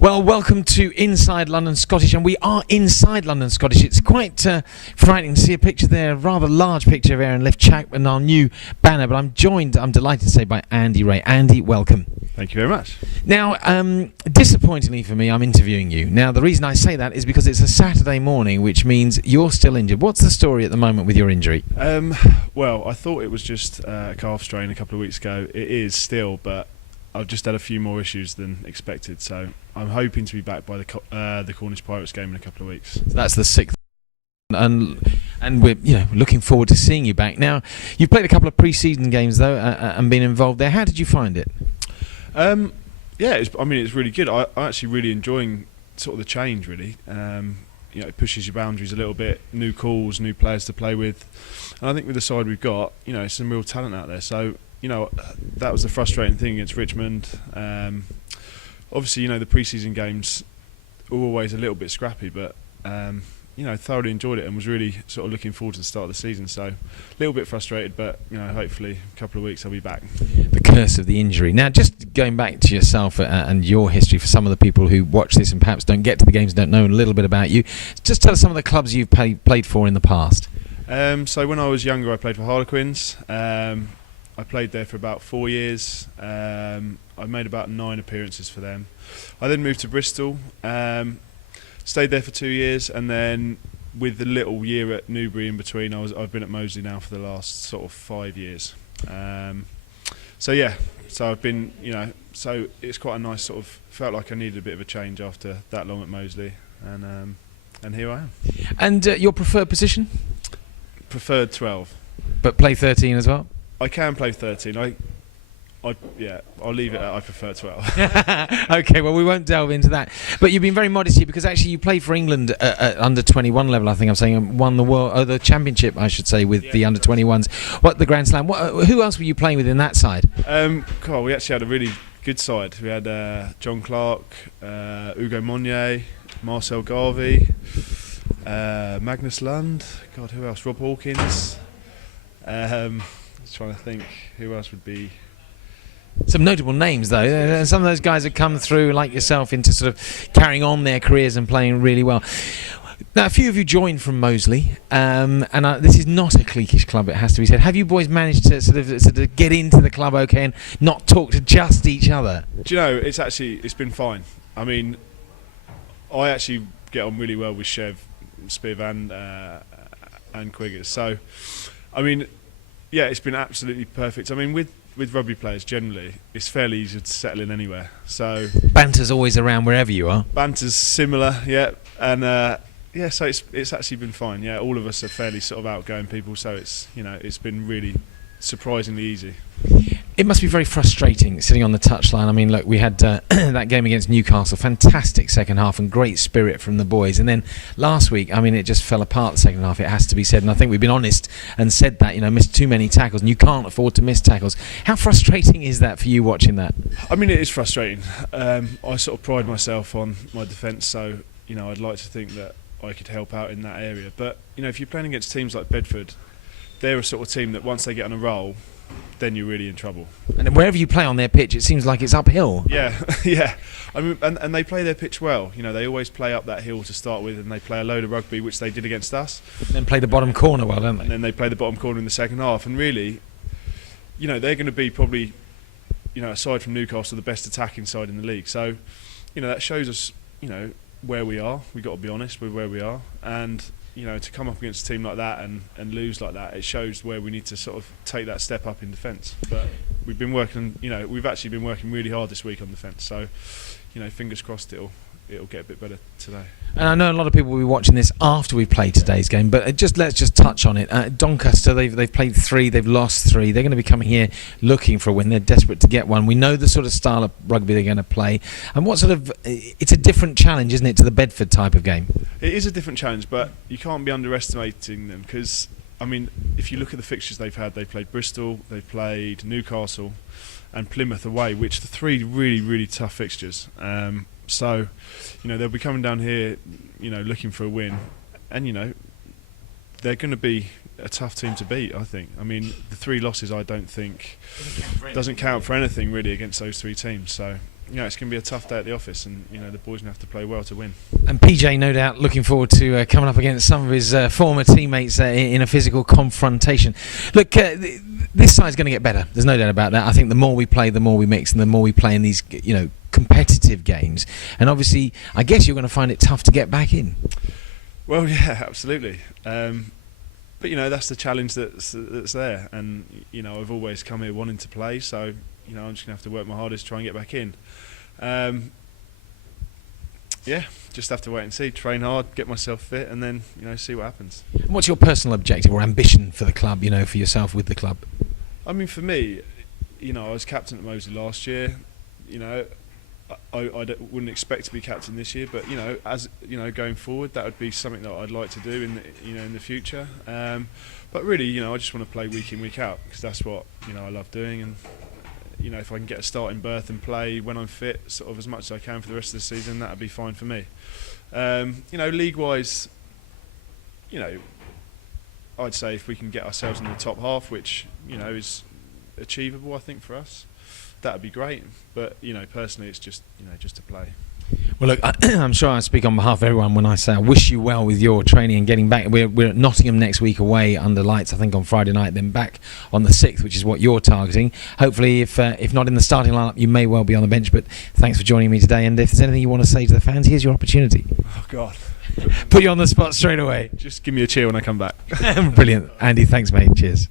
Well, welcome to Inside London Scottish, and we are inside London Scottish. It's quite frightening to see a picture there, a rather large picture of Aaron Lift Chapman, our new banner, but I'm delighted to say, by Andy Reay. Andy, welcome. Thank you very much. Now, disappointingly for me, I'm interviewing you. Now, the reason I say that is because it's a Saturday morning, which means you're still injured. What's the story at the moment with your injury? Well, I thought it was just a calf strain a couple of weeks ago. It is still, but I've just had a few more issues than expected, so I'm hoping to be back by the Cornish Pirates game in a couple of weeks. That's the 6th, and we're looking forward to seeing you back. Now, you've played a couple of pre-season games though, and been involved there. How did you find it? Yeah, it's really good. I'm actually really enjoying sort of the change. Really, it pushes your boundaries a little bit. New calls, new players to play with, and I think with the side we've got, some real talent out there. So. That was the frustrating thing against Richmond. Obviously, the pre-season games are always a little bit scrappy, but thoroughly enjoyed it and was really sort of looking forward to the start of the season. So, a little bit frustrated, but hopefully, a couple of weeks I'll be back. The curse of the injury. Now, just going back to yourself and your history, for some of the people who watch this and perhaps don't get to the games, don't know a little bit about you. Just tell us some of the clubs you've played for in the past. So when I was younger, I played for Harlequins. I played there for about 4 years. I made about 9 appearances for them. I then moved to Bristol, stayed there for 2 years, and then with the little year at Newbury in between, I've been at Moseley now for the last sort of 5 years. So I've been, so it's quite a nice sort of, felt like I needed a bit of a change after that long at Moseley, and here I am. And your preferred position? Preferred 12. But play 13 as well? I can play 13. I'll leave it at I prefer 12. Okay, well, we won't delve into that. But you've been very modest here because actually you played for England at under 21 level, I think I'm saying, and won the championship, I should say, with the under 21s. The Grand Slam. Who else were you playing with in that side? We actually had a really good side. We had John Clark, Ugo Monye, Marcel Garvey, Magnus Lund. God, who else? Rob Hawkins. Trying to think who else would be. Some notable names though. Some of those guys have come through like yourself into sort of carrying on their careers and playing really well. Now, a few of you joined from Moseley, and this is not a cliquish club, it has to be said. Have you boys managed to sort of get into the club okay and not talk to just each other? Do you know, it's been fine. I mean, I actually get on really well with Chev, Spiv and Quiggers. So, I mean, yeah, it's been absolutely perfect. I mean, with rugby players generally, it's fairly easy to settle in anywhere. So banter's always around wherever you are. Banter's similar, yeah, and so it's actually been fine. Yeah, all of us are fairly sort of outgoing people, so it's been really surprisingly easy. It must be very frustrating sitting on the touchline. I mean, look, we had that game against Newcastle, fantastic second half and great spirit from the boys. And then last week, I mean, it just fell apart the second half, it has to be said. And I think we've been honest and said that, missed too many tackles, and you can't afford to miss tackles. How frustrating is that for you watching that? I mean, it is frustrating. I sort of pride myself on my defence, so, I'd like to think that I could help out in that area. But, if you're playing against teams like Bedford, they're a sort of team that once they get on a roll, then you're really in trouble. And wherever you play on their pitch, it seems like it's uphill. Yeah, yeah. I mean, and they play their pitch well. They always play up that hill to start with, and they play a load of rugby, which they did against us. And then play the bottom corner well, don't they? And then they play the bottom corner in the second half. And really, they're going to be probably, aside from Newcastle, the best attacking side in the league. So, that shows us, where we are. We've got to be honest with where we are. And to come up against a team like that and lose like that, it shows where we need to sort of take that step up in defence. But we've been working, we've actually been working really hard this week on defence. So, fingers crossed it'll get a bit better today. And I know a lot of people will be watching this after we've played today's game, but let's just touch on it. Doncaster, they've played 3, they've lost 3. They're going to be coming here looking for a win. They're desperate to get one. We know the sort of style of rugby they're going to play. And it's a different challenge, isn't it, to the Bedford type of game? It is a different challenge, but you can't be underestimating them because, I mean, if you look at the fixtures they've had, they've played Bristol, they've played Newcastle and Plymouth away, which are 3 really, really tough fixtures. So, they'll be coming down here, looking for a win, and they're going to be a tough team to beat, I think. I mean, the 3 losses, I don't think doesn't count for anything really against those 3 teams. So, it's going to be a tough day at the office, and the boys going to have to play well to win. And PJ, no doubt, looking forward to coming up against some of his former teammates in a physical confrontation. Look, this side's going to get better. There's no doubt about that. I think the more we play, the more we mix, and the more we play in these, competitive games. And obviously, I guess you're going to find it tough to get back in. Well, yeah, absolutely. But that's the challenge that's there, and I've always come here wanting to play, so I'm just gonna have to work my hardest to try and get back in. Just have to wait and see, train hard, get myself fit, and then see what happens. And what's your personal objective or ambition for the club? For yourself with the club. I mean, for me, I was captain at Moseley last year. I wouldn't expect to be captain this year, but as going forward, that would be something that I'd like to do in the future. But really, I just want to play week in, week out, because that's what I love doing. And if I can get a starting berth and play when I'm fit, sort of as much as I can for the rest of the season, that would be fine for me. League-wise, I'd say if we can get ourselves in the top half, which is achievable, I think, for us, that would be great. But personally, it's just to play. Well, look, I'm sure I speak on behalf of everyone when I say I wish you well with your training and getting back. We're at Nottingham next week away under lights, I think, on Friday night, then back on the 6th, which is what you're targeting. Hopefully, if not in the starting lineup, you may well be on the bench. But thanks for joining me today. And if there's anything you want to say to the fans, here's your opportunity. Oh, God. Put you on the spot straight away. Just give me a cheer when I come back. Brilliant. Andy, thanks, mate. Cheers.